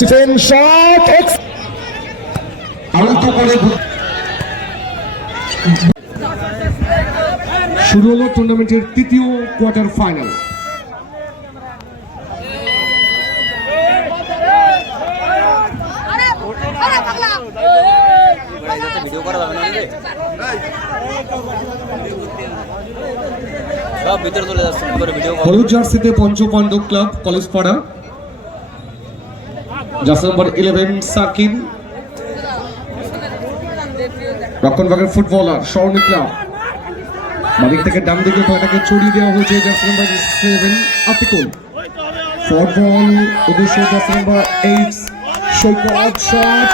Stephen shot x আনন্দ করে শুরু হলো টুর্নামেন্টের তৃতীয় কোয়ার্টার ফাইনাল হলুদ জার্সিতে পঞ্চপাণ্ডব ক্লাব কলেজ পাড়া জার্সি নম্বর ইলেভেন সাকিব রক্ষণভাগের ফুটবলার স্বর্ণী ক্লাব বাদিক থেকে ডান দিকে ছড়িয়ে দেওয়া হয়েছে jersey number seven Atikul. Football number eight Saikat shot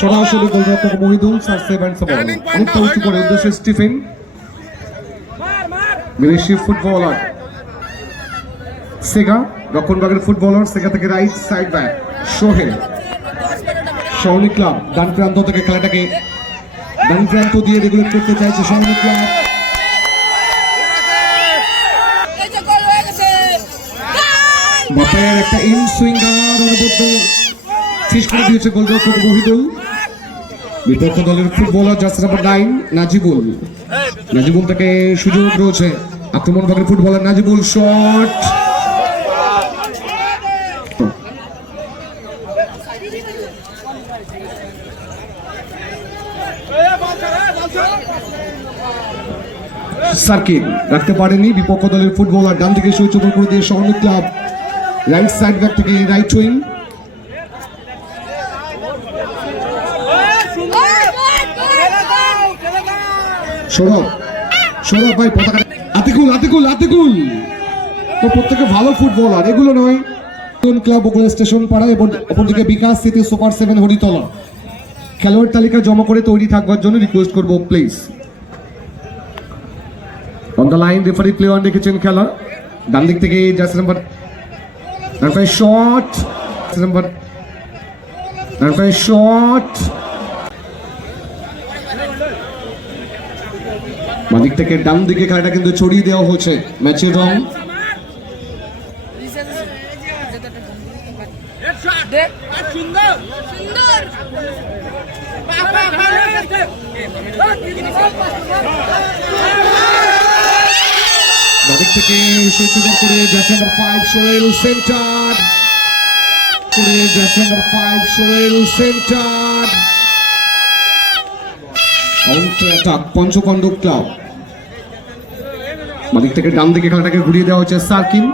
সরাসরি গোলরক্ষক মহিদুল সার সেভেন অনেকটা উঁচু করে উদ্দেশ্য, স্টিফেন। বিদেশি ফুটবলার সেগা। রক্ষণবাগের ফুটবলার সেগা থেকে right side back Sohel Sauni club, ডান প্রান্ত থেকে খেলাটাকে ডান প্রান্ত দিয়ে রেগুলেট করতে চাইছে সৌনি ক্লাব। বাপায়ের একটা ইন সুইঙ্গার অনবদ্য ফিস করে দিয়েছে গোলরক্ষক মহিদুল বিপক্ষ দলের footballer jersey number nine Najibul. Najibul থেকে সুযোগ রয়েছে। আক্রমণ ভাগের ফুটবলার নাজিবুল শট সার্কিট রাখতে পারেনি। বিপক্ষ দলের ফুটবলার ডান সুইচ ওভার করে দিয়ে শহর ক্লাব রাইট সাইড ব্যাক থেকে রাইট উইং সৌরভ সৌরভ ভাই পতাকা আতিকুল আতিকুল আতিকুল। তো প্রত্যেকে ভালো ফুটবলার, এগুলো নয়। কোন ক্লাব ওগুলো স্টেশন পাড়া এবং অপরদিকে বিকাশ স্মৃতি সুপার সেভেন হরিতলা। খেলোয়াড় তালিকা জমা করে তৈরি থাকবার জন্য রিকোয়েস্ট করব please on the line referee play on রেখেছেন খেলা ডান দিক থেকে jersey number referee shot number referee shot বাদিক থেকে ডান দিকে খেলাটা কিন্তু ছড়িয়ে দেওয়া হচ্ছে ম্যাচের রং সুন্দর বাদিক থেকে সুযোগ করে jersey number five Sohel centre করে jersey number five Sohel centre Panchapanda club বাদিক থেকে ডান দিকে খেলাটাকে ঘুরিয়ে দেওয়া হচ্ছে সার্কিন।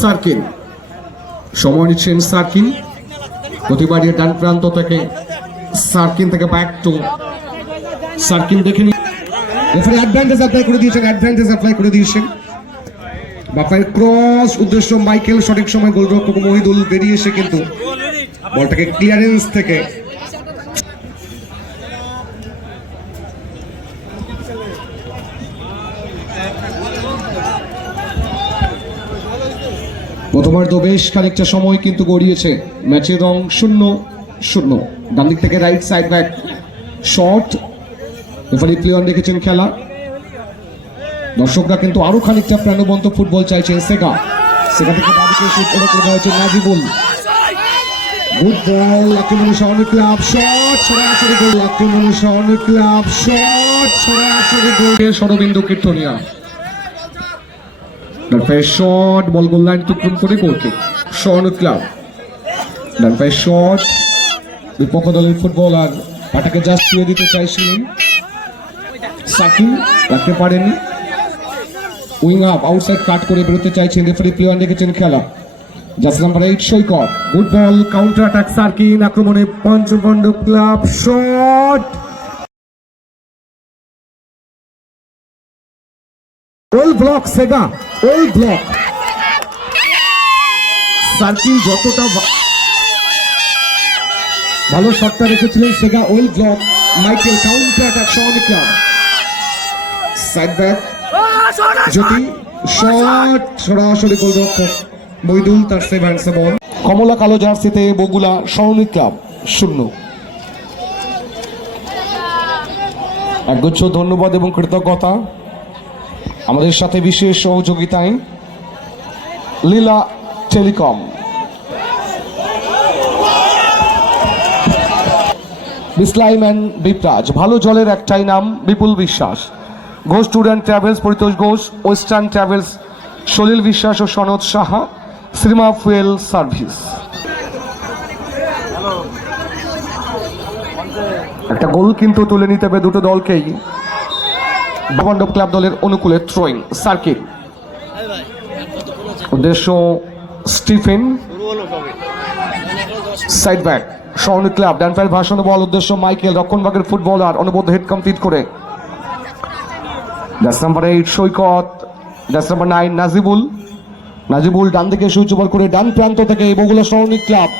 সার্কিন। সময় নিচ্ছেন সার্কিন। প্রতিবারই ডান প্রান্ত থেকে সার্কিন থেকে ব্যাক টু সার্কিন দেখে রেফারি অ্যাডভান্টেজ অ্যাপ্লাই করে দিয়েছেন অ্যাডভান্টেজ অ্যাপ্লাই করে দিয়েছেন। বাপায়ের ক্রস উদ্দেশ্য মাইকেল সঠিক সময় গোলরক্ষক মহিদুল বেরিয়ে এসে কিন্তু বলটাকে ক্লিয়ারেন্স থেকে প্রথমার্ধ বেশ খানিকটা সময় কিন্তু গড়িয়েছে। ম্যাচের রং শূন্য শূন্য। ডান দিক থেকে right side back shot referee player রেখেছেন খেলা। দর্শকরা কিন্তু আরও খানিকটা প্রাণবন্ত ফুটবল চাইছেন সেগা। সেগা থেকে শুট ওভার করে হচ্ছে নাজিবুল। গুড বল আক্রমণে শহর ক্লাব শট সরাসরি গোল আক্রমণে শহর ক্লাব শট সরাসরি গোল সরবিন্দু কীর্তনিয়া? ডানপায়ের শট বল গোল লাইন টুকরুম করে গোলকে স্বর্ণ ক্লাব ডানপায়ের শট বিপক্ষ দলের ফুটবলার পাটাকে জাস্ট ছুঁয়ে দিতে চাইছিলেন। সাকিব রাখতে পারেনি উইং আপ আউটসাইড কাট করে বেরোতে চাইছেন রেফারি প্লেয়ার রেখেছেন খেলা। Just number eight Saikat good ball counter attack সার্কিন আক্রমণে Panchapanda club shot well block Sega well block circle যতটা ভালো শটটা রেখেছিলেন Sega well block Michael counter attack সহনিকা side back Jyoti shot. সরাসরি গোলরক্ষক মইদুল তার সেভ হ্যান্ডসে বল। কমলা কালো জার্সিতে বগুলা সরণী ক্লাব শূন্য। একগুচ্ছ ধন্যবাদ এবং কৃতজ্ঞতা। আমাদের সাথে বিশেষ সহযোগিতায় লীলা টেলিকম। বিসলাইম অ্যান্ড বিপ্রাজ ভালো জলের একটাই নাম Bipul Biswas. Ghosh tour and travels Paritosh Ghosh, western travels Salil Biswas ও সনদ সাহা, শ্রীমা ফুয়েল সার্ভিস। একটা গোল কিন্তু তুলে নিতে হবে দুটো দলকেই। বাবান্ডব ক্লাব দলের অনুকূলে থ্রোয়িং সার্কিট উদ্দেশ্য Stephen side back Swarna club. পায়ের ভাষণ বল উদ্দেশ্য মাইকেল রক্ষণবাগের ফুটবলার অনুবদ্ধ হেড কমপ্লিট করে। ডাস নাম্বার এইট সৈকত ডাস নাম্বার নাইন নাজিবুল নাজিবুল ডান দিকে সুইচ বল করে ডান প্রান্ত থেকে এই বগুলা স্বর্ণিক ক্লাব।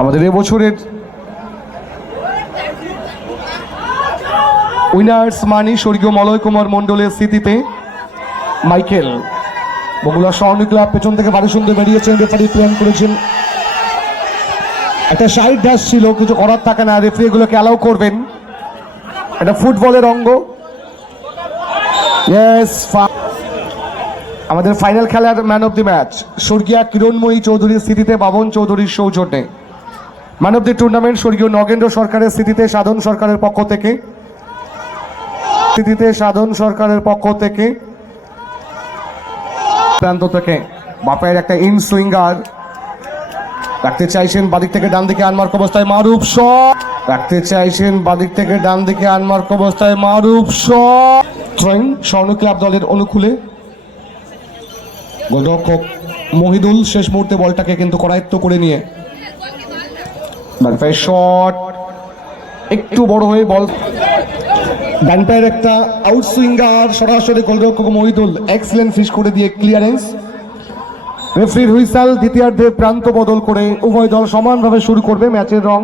আমাদের এবছরের উইনার্স মানি স্বর্গীয় মলয় কুমার মণ্ডলের স্মৃতিতে মাইকেল বগুলা স্বর্ণিক ক্লাব পেছন থেকে বাড়ি সুন্দর বেরিয়েছেন, রেফারি প্ল্যান করেছেন। একটা সাইড ড্যাশ ছিল, কিছু করার থাকে না, রেফারি এগুলোকে অ্যালাউ করবেন। এটা ফুটবলের অঙ্গ। আমাদের ফাইনাল খেলার ম্যান অফ দি ম্যাচ স্বর্গীয় কিরণময়ী চৌধুরীর স্মৃতিতে বাবন চৌধুরীর সৌজন্যে। ম্যান অফ দি টুর্নামেন্ট স্বর্গীয় নগেন্দ্র সরকারের স্মৃতিতে, সাধন সরকারের পক্ষ থেকে। স্মৃতিতে, সাধন সরকারের পক্ষ থেকে। প্রান্ত থেকে বাপায়ের একটা ইন সুইঙ্গার রাখতে চাইছেন বাদিক থেকে ডান দিকে আনমার্ক অবস্থায় মারুফ শট। রাখতে চাইছেন বাদিক থেকে ডান দিকে আনমার্ক অবস্থায় মারুফ থ্রোয়িং স্বর্ণ ক্লাব দলের অনুকূলে। গোলরক্ষক মহিদুল শেষ মুহূর্তে বলটাকে কিন্তু করায়ত্ত করে নিয়ে। ডান পায়ের শট। একটু বড় হয়ে বল। ডান পায়ের একটা আউট সুইঙ্গার সরাসরি গোলরক্ষক মহিদুল এক্সেলেন্ট ফিশ করে দিয়ে ক্লিয়ারেন্স রেফারির হুইসাল দ্বিতীয়ার্ধে প্রান্ত বদল করে উভয় দল সমানভাবে শুরু করবে ম্যাচের রং।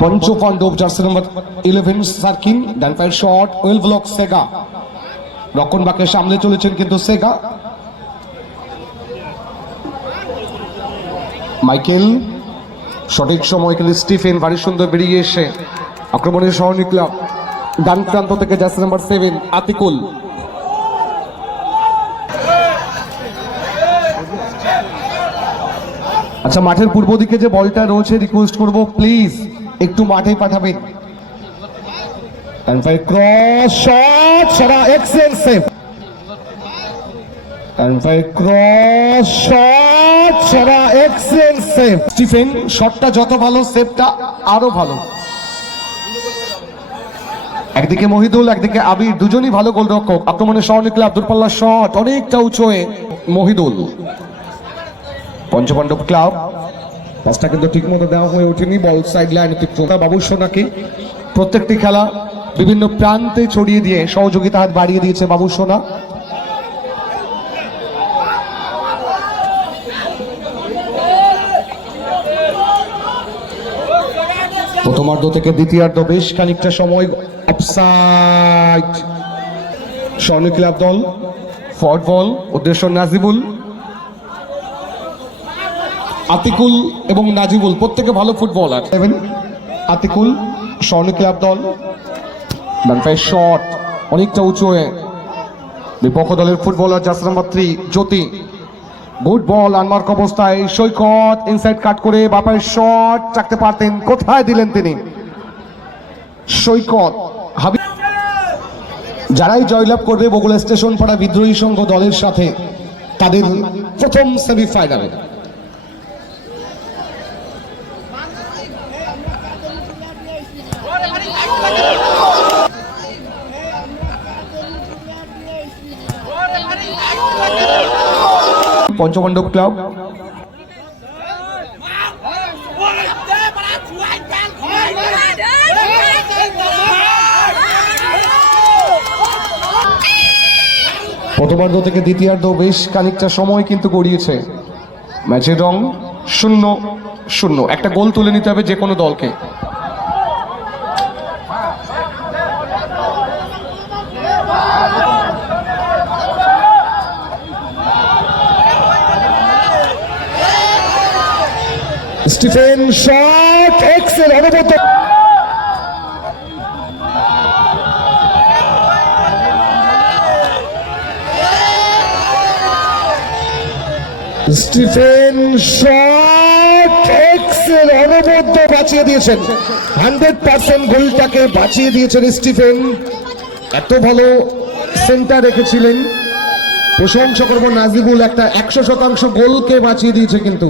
পঞ্চপাণ্ডব জার্সি নম্বর ইলেভেন সার্কিন, ডান পায়ের শট ওয়েল ব্লক সেগা। রক্ষণবাকে সামনে চলেছেন কিন্তু সেগা। মাইকেল, সঠিক সময় কিন্তু স্টিফেন ভারী সুন্দর বেরিয়ে এসে আক্রমণের সহনী ক্লাব ডান প্রান্ত থেকে জার্সি নাম্বার সেভেন আতিকুল। আচ্ছা মাঠের পূর্ব দিকে যে বলটা রয়েছে রিকোয়েস্ট করব প্লিজ একটু মাঠে পাঠাবেন। And by cross shot, Sara excel save And by cross shot, সারা এক্সেল সেভ স্টিফেন শটটা যত ভালো সেভটা আরও ভালো। একদিকে মহিদুল একদিকে আবির দুজনই ভালো গোলরক্ষক। আক্রমণের শরণের ক্লাব দূরপাল্লা শট অনেকটা উঁচু হয়ে মহিদুল। পঞ্চপাণ্ডব ক্লাব। পাঁচটা কিন্তু ঠিক মতো দেওয়া হয়ে ওঠেনি বল সাইড লাইন বাবুর বাবু সোনাকে। প্রত্যেকটি খেলা বিভিন্ন প্রান্তে ছড়িয়ে দিয়ে সহযোগিতা হাত বাড়িয়ে দিয়েছে বাবু সোনা। প্রথমার্ধ থেকে দ্বিতীয়ার্ধ বেশ খানিকটা সময় অফসাইড স্বর্ণ ক্লাব দল ফট বল উদ্দেশ্য নাজিবুল। আতিকুল এবং নাজিবুল, প্রত্যেকে ভালো ফুটবলার আতিকুল স্বর্ণ ক্লাব দল। ডান পায়ের শট অনেকটা উঁচু হয়ে। বিপক্ষ দলের footballer three Jyoti. Good ball unmark অবস্থায় সৈকত ইনসাইড কাট করে বাপের শট চাকতে পারতেন। কোথায় দিলেন তিনি? সৈকত যারাই জয়লাভ করবে বগুড়া স্টেশন পাড়া বিদ্রোহী সংঘ দলের সাথে, তাদের প্রথম সেমিফাইনালে পঞ্চমণ্ডপ ক্লাব। প্রথমার্ধ থেকে দ্বিতীয়ার্ধ বেশ খানিকটা সময় কিন্তু গড়িয়েছে। ম্যাচের রং শূন্য শূন্য। একটা গোল তুলে নিতে হবে যে কোনো দলকে। স্টিফেন শট এক্সেল অনবদ্য স্টিফেন শট এক্সেল অনবদ্য বাঁচিয়ে দিয়েছেন। হান্ড্রেড পার্সেন্ট গোলটাকে বাঁচিয়ে দিয়েছেন স্টিফেন। এত ভালো সেন্টার রেখেছিলেন। প্রশংসা করব নাজিবুল, একটা একশো শতাংশ গোলকে বাঁচিয়ে দিয়েছে কিন্তু।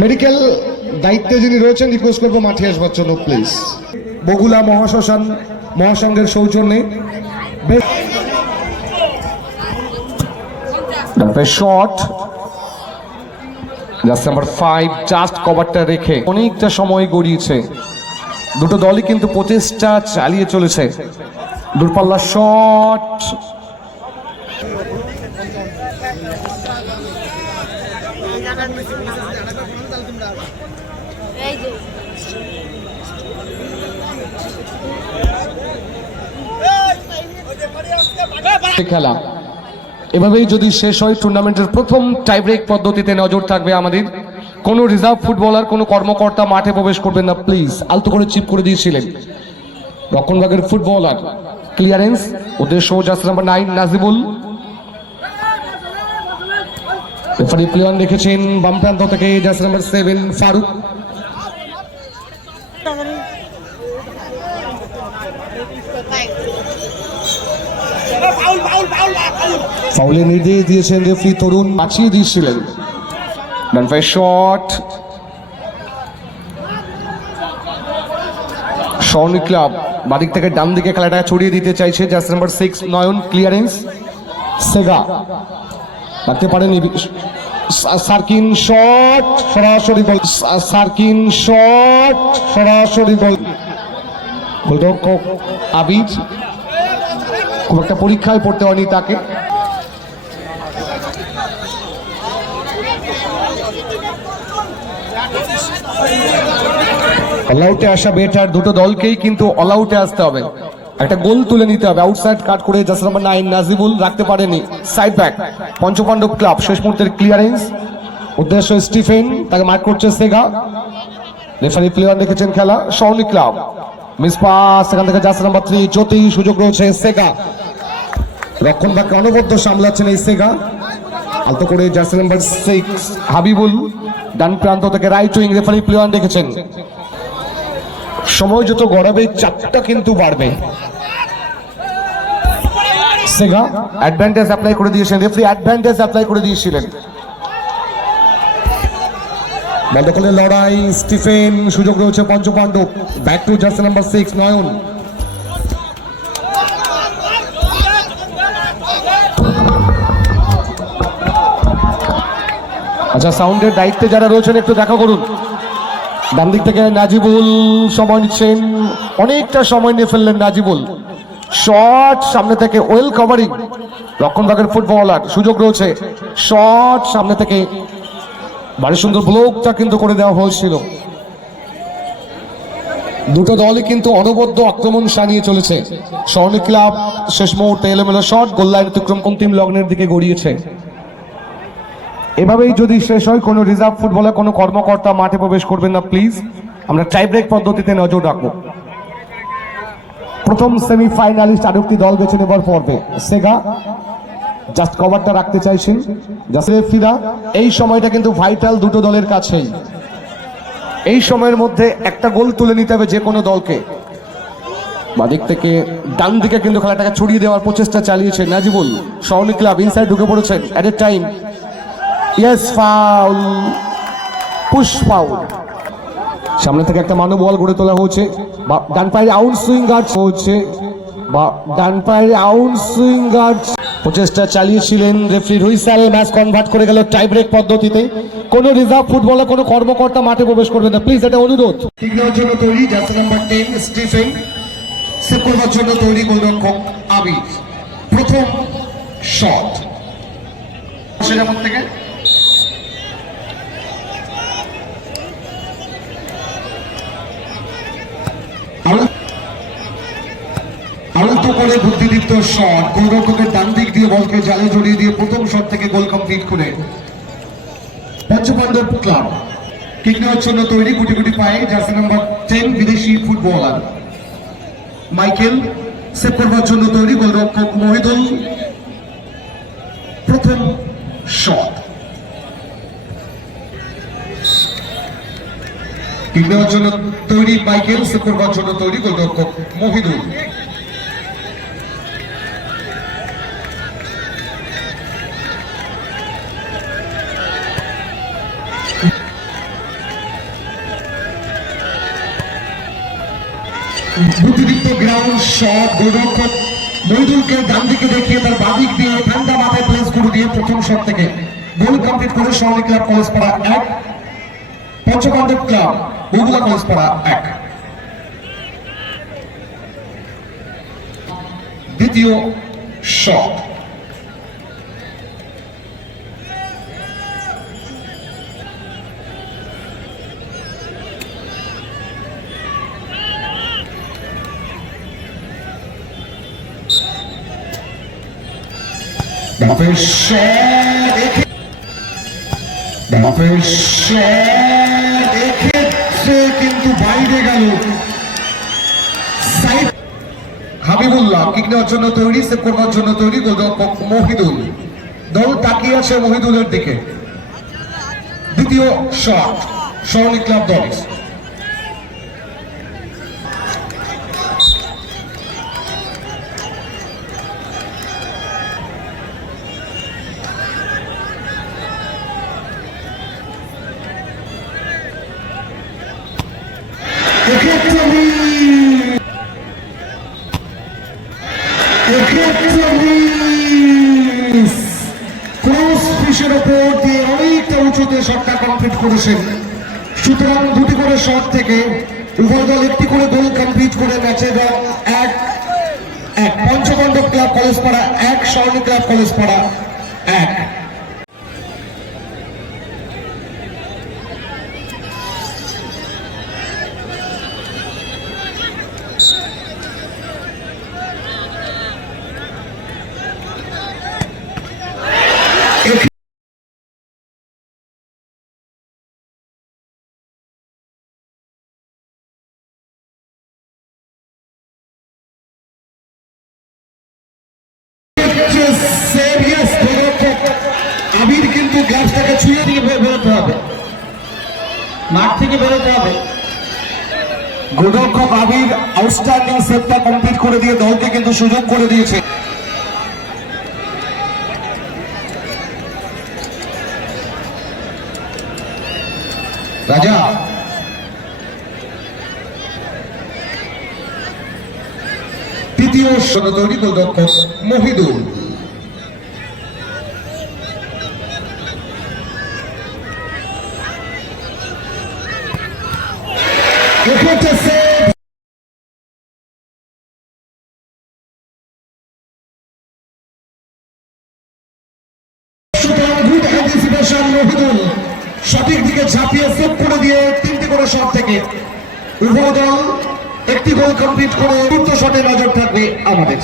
মেডিকেল দায়িত্বে যিনি রয়েছেন রিকোয়েস্ট করব মাঠে আসবার জন্য প্লিজ বগুলা মহাশ্মশান মহাসংঘের সৌজন্যে। Shot just number five just কভারটা রেখে অনেকটা সময় গড়িয়েছে। দুটো দলই কিন্তু প্রচেষ্টা চালিয়ে চলেছে। দূরপাল্লা শট খেলা। এভাবেই যদি শেষ হয় টুর্নামেন্টের প্রথম টাইব্রেক পদ্ধতিতে নজর থাকবে আমাদের। কোনো রিজার্ভ ফুটবলার কোনো কর্মকর্তা মাঠে প্রবেশ করবেন না প্লিজ আলতো করে চিপ করে দিয়েছিলেন। রক্ষণভাগের ফুটবলার ক্লিয়ারেন্স উদ্দেশ্য just number nine Najibul. Referee player রেখেছেন বাম প্রান্ত থেকে জাস্ট নাম্বার সেভেন ফারুক। ফাউলের নির্দেশ দিয়েছেন রেফারি তরুণ বাঁচিয়ে দিয়েছিলেন। শট সনি ক্লাব বাদিক থেকে ডান দিকে খেলাটা ছড়িয়ে দিতে চাইছে just number six Nayan clearance Sega রাখতে পারেনি সার্কিন শট, সরাসরি গোল সার্কিন শট, সরাসরি গোল গোলরক্ষক আবির খুব একটা পরীক্ষায় পড়তে হয়নি তাকে। অলআউটে আসা বেটার দুটো দলকেই কিন্তু অলআউটে আসতে হবে। একটা গোল তুলে নিতে হবে। আউটসাইড কাট করে জাস্ট নাম্বার নাইন নাজিবুল রাখতে পারেনি। সাইড ব্যাক পঞ্চপাণ্ডব ক্লাব শেষ মুহূর্তের ক্লিয়ারেন্স উদ্দেশ্য স্টিফেন, তাকে মার্ক করছে সেগা। রেফারি প্লেয়ার দেখেছেন খেলা সৌনি ক্লাব মিস পাস সেখান থেকে জাস্ট নাম্বার থ্রি জ্যোতি সুযোগ রয়েছে সেগা। রক্ষণ বাক্যে অনবদ্য সামলাচ্ছেন এই সেগা। আলতো করে জার্সি নাম্বার সিক্স হাবিবুল, ডান প্রান্ত থেকে রাইট উইং রেফারি প্লেয়ার দেখেছেন। সময় যত গড়াবে, চাপটা কিন্তু বাড়বে। সেগা অ্যাডভান্টেজ অ্যাপ্লাই করে দিয়েছেন। রেফারি অ্যাডভান্টেজ অ্যাপ্লাই করে দিয়েছিলেন। বন্ধকলের লড়াই, স্টিফেন, সুযোগ রয়েছে Panchapandav back two jersey number six Nayan. আচ্ছা সাউন্ডের দায়িত্বে যারা রয়েছেন, একটু দেখা করুন। ডান দিক থেকে নাজিবুল সময় নিচ্ছেন। অনেকটা সময় নিয়ে ফেললেন নাজিবুল। শট সামনে থেকে ওয়েল কভারিং। রক্ষণভাগের ফুটবলার, সুযোগ রয়েছে। শট সামনে থেকে বাড়ি সুন্দর ব্লকটা কিন্তু করে দেওয়া হয়েছিল। দুটো দলই কিন্তু অনবদ্য আক্রমণ সানিয়ে চলেছে। স্বর্ণ ক্লাব শেষ মুহূর্তে এলোমেলো শট গোল লাইন অতিক্রম লগ্নের দিকে গড়িয়েছে? এভাবেই যদি শেষ হয়, কোনো রিজার্ভ ফুটবলার কোনো কর্মকর্তা মাঠে প্রবেশ করবেন না প্লিজ আমরা টাইব্রেক পদ্ধতিতে নজর রাখব। প্রথম সেমিফাইনালিস্ট আরেকটি দল বেছে নেবার পর্বে, সেগা। জাস্ট কভারটা রাখতে চাইছেন রেফরিরা এই সময়টা কিন্তু ভাইটাল দুটো দলের কাছেই। এই সময়ের মধ্যে একটা গোল তুলে নিতে হবে যে কোনো দলকে। বাদিক থেকে ডান দিকে কিন্তু খেলাটাকে ছড়িয়ে দেওয়ার প্রচেষ্টা চালিয়েছে নাজিবুল। সৌনি ক্লাব ইনসাইড ঢুকে পড়েছেন at a time yes foul push foul সামনে থেকে একটা মানব বল গড়ে তোলা হয়েছে। বা ডান পায়ের আউট সুইং গার্ড হচ্ছে বা ডান পায়ের আউট সুইং গার্ড। প্রচেষ্টা চালিয়েছিলেন রেফারি হুইসাল ম্যাচ কনভার্ট করে গেল টাই ব্রেক পদ্ধতিতে। কোনো রিজার্ভ ফুটবলার কোনো কর্মকর্তা মাঠে প্রবেশ করবে না। প্লিজ এটা অনুরোধ। ঠিক নেওয়ার জন্য তৈরি jersey number ten Stephen. Save করবার জন্য তৈরি গোলরক্ষক আবির। প্রথম শট। যেমন থেকে। বুদ্ধিদীপ্ত শট। গোলরক্ষকের ডান দিক দিয়ে বলকে জালে জড়িয়ে দিয়ে প্রথম শট থেকে গোল কমপ্লিট করে পঞ্চপাণ্ডব ক্লাব। কিক নেওয়ার জন্য তৈরি গুটি গুটি পায়ে জার্সি নাম্বার টেন বিদেশি ফুটবলার মাইকেল সেভ করবার জন্য তৈরি গোলরক্ষক মহিদুল। প্রথম শট। কিক নেওয়ার জন্য তৈরি মাইকেল, সেভ করবার জন্য তৈরি গোলরক্ষক মহিদুল। বুদ্ধিদীপ্ত গ্রাউন্ড শট গোলরক্ষক মহিদুলকে ডান দিকে দেখিয়ে তার বাদিক দিয়ে ঠান্ডা মাথায় প্লেস করে দিয়ে প্রথম শট থেকে। গোল কমপ্লিট করে সরণি ক্লাব কলেজ পাড়া এক, পঞ্চপাণ্ডব ক্লাব বগুলা কলেজ পাড়া এক। দ্বিতীয় শট এক্ষেত্রে কিন্তু বাইরে গেল। হাবিবুল্লাহ কিক নেওয়ার জন্য তৈরি, সেভ করবার জন্য তৈরি গোলরক্ষক মহিদুল। দল তাকিয়ে আছে মহিদুলের দিকে। দ্বিতীয় শট সরণি ক্লাব দলিস এক্ষেত্রে মিস। এক্ষেত্রে মিস। ক্রস ফিশের ওপর দিয়ে অনেকটা উঁচুতে শটটা কমপ্লিট করেছেন। সুতরাং দুটি করে শট থেকে উভয় একটি করে গোল কমপ্লিট করে ম্যাচে এক এক পঞ্চমণ্ডপ ক্লাব কলেজ পাড়া, এক স্বর্ণ ক্লাব কলেজ পাড়া, এক। গ্লাভসটাকে ছুঁয়ে দিয়ে বের- বেরোতে হবে। মাঠ থেকে বেরোতে হবে। গোলরক্ষক আবির আউটস্ট্যান্ডিং সেটটা কমপ্লিট করে দিয়ে দলকে কিন্তু সুযোগ করে দিয়েছে। রাজা। তৃতীয় সদ তৈরি গোলরক্ষক মহিদুল। সঠিক দিকে ঝাঁপিয়ে সেভ করে দিয়ে তিনটি করে শট থেকে উভয় দল একটি গোল কমপ্লিট করে চতুর্থ শটে নজর থাকবে আমাদের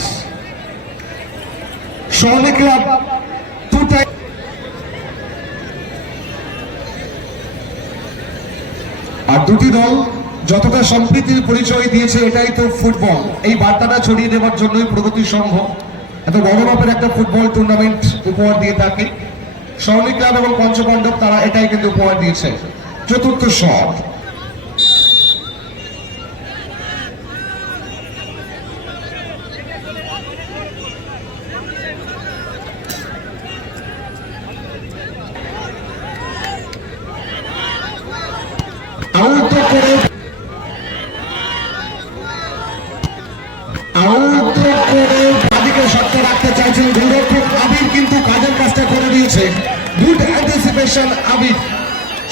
সহলে ক্লাব টু টাইম আর দুটি দল যতটা সম্প্রীতির পরিচয় দিয়েছে এটাই তো ফুটবল। এই বার্তাটা ছড়িয়ে দেওয়ার জন্যই প্রগতি সম্ভব। এত বড় মাপের একটা ফুটবল টুর্নামেন্ট উপহার দিয়ে থাকে। স্বর্ণী ক্লাব এবং পঞ্চপাণ্ডব তারা এটাই কিন্তু উপহার দিয়েছে। চতুর্থ শট।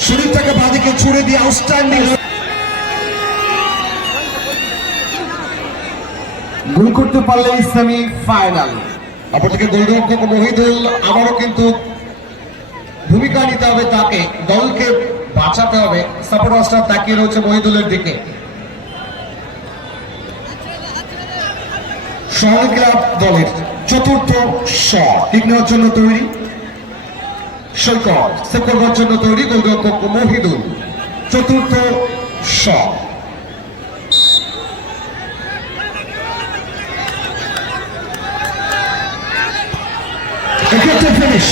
শরীরটাকে বাদিকে ছুড়ে দিয়ে আউটস্ট্যান্ডিং গোল করতে পারলেই সেমি ফাইনাল অপরদিকে গোলরক্ষক মহিদুল আবারও কিন্তু ভূমিকা নিতে হবে তাকে দলকে বাঁচাতে হবে। সাপোর্টার্সরা তাকিয়ে রয়েছে মহিদুলের দিকে। শহর ক্লাব দলের চতুর্থ শট কিক নেওয়ার জন্য তৈরি। সৈকত সেভ করবার জন্য তৈরি গোলরক্ষক মহিদুল চতুর্থ শট এক্ষেত্রে ফিনিশ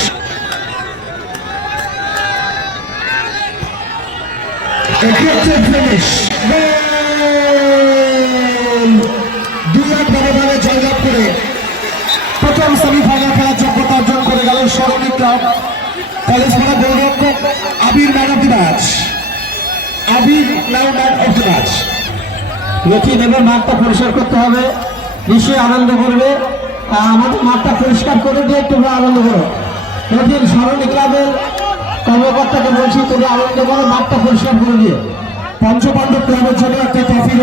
এক্ষেত্রে ফিনিশ কলেজ পাড়া গোলরক্ষক Abir man of the match. Abir, now man of the match. Rathin এবার মাঠটা পরিষ্কার করতে হবে। নিশ্চয়ই আনন্দ করবে। আমাদের মাঠটা পরিষ্কার করে দিয়ে তোমরা আনন্দ করো। রথিন স্মরণী ক্লাবের কর্মকর্তাকে বলছি, তোমরা আনন্দ করো, মাঠটা পরিষ্কার করে দিয়ে। পঞ্চপাণ্ডব ক্লাবের জন্য একটা ট্রফি